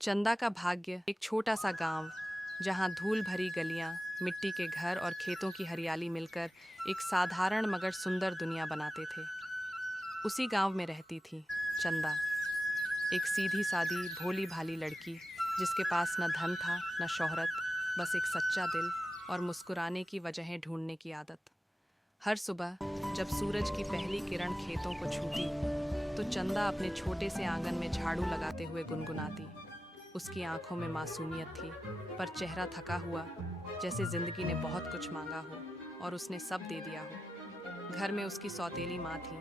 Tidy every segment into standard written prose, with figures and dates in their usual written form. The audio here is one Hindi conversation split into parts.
चंदा का भाग्य एक छोटा सा गांव, जहां धूल भरी गलियां, मिट्टी के घर और खेतों की हरियाली मिलकर एक साधारण मगर सुंदर दुनिया बनाते थे। उसी गांव में रहती थी चंदा, एक सीधी सादी भोली भाली लड़की, जिसके पास न धन था न शोहरत, बस एक सच्चा दिल और मुस्कुराने की वजहें ढूंढने की आदत। हर सुबह जब सूरज की पहली किरण खेतों को छूती, तो चंदा अपने छोटे से आंगन में झाड़ू लगाते हुए गुनगुनाती। उसकी आंखों में मासूमियत थी, पर चेहरा थका हुआ, जैसे जिंदगी ने बहुत कुछ मांगा हो और उसने सब दे दिया हो। घर में उसकी सौतेली माँ थी,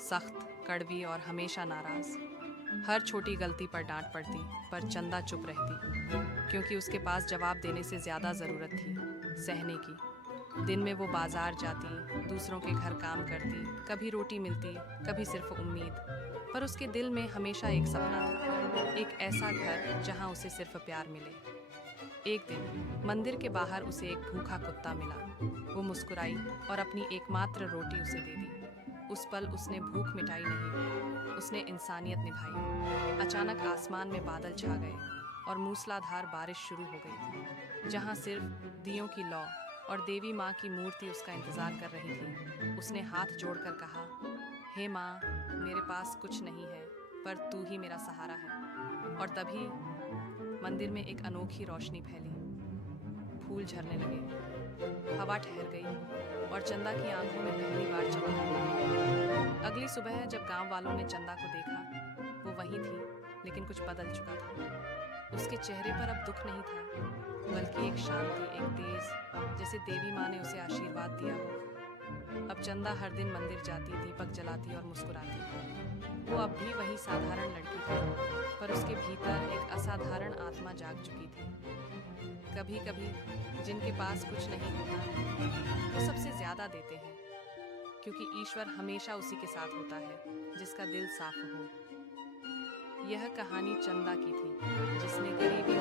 सख्त, कड़वी और हमेशा नाराज। हर छोटी गलती पर डांट पड़ती, पर चंदा चुप रहती, क्योंकि उसके पास जवाब देने से ज्यादा जरूरत थी सहने की। दिन में वो बाजार जाती, दूसरों के घर काम करती, कभी रोटी मिलती, कभी सिर्फ उम्मीद। पर उसके दिल में हमेशा एक सपना था, एक ऐसा घर जहां उसे सिर्फ प्यार मिले। एक दिन मंदिर के बाहर उसे एक भूखा कुत्ता मिला। वो मुस्कुराई और अपनी एकमात्र रोटी उसे दे दी। उस पल उसने भूख मिटाई नहीं, उसने इंसानियत निभाई। अचानक आसमान में बादल छा गए और मूसलाधार बारिश शुरू हो गई। जहां सिर्फ दियों की लौ और देवी माँ की मूर्ति उसका इंतजार कर रही थी, उसने हाथ जोड़कर कहा, हे माँ, मेरे पास कुछ नहीं है, पर तू ही मेरा सहारा है। और तभी मंदिर में एक अनोखी रोशनी फैली, फूल झरने लगे, हवा ठहर गई और चंदा की आंखों में पहली बार चमक आई। अगली सुबह जब गांव वालों ने चंदा को देखा, वो वहीं थी, लेकिन कुछ बदल चुका था। उसके चेहरे पर अब दुख नहीं था, बल्कि एक शांति, एक तेज, जैसे देवी माँ ने उसे आशीर्वाद दिया हो। अब चंदा हर दिन मंदिर जाती, दीपक जलाती और मुस्कुराती। वो अब भी वही साधारण लड़की थी, पर उसके भीतर एक असाधारण आत्मा जाग चुकी थी। कभी कभी जिनके पास कुछ नहीं होता, वो सबसे ज्यादा देते हैं, क्योंकि ईश्वर हमेशा उसी के साथ होता है जिसका दिल साफ हो। यह कहानी चंदा की थी, जिसने गरीबी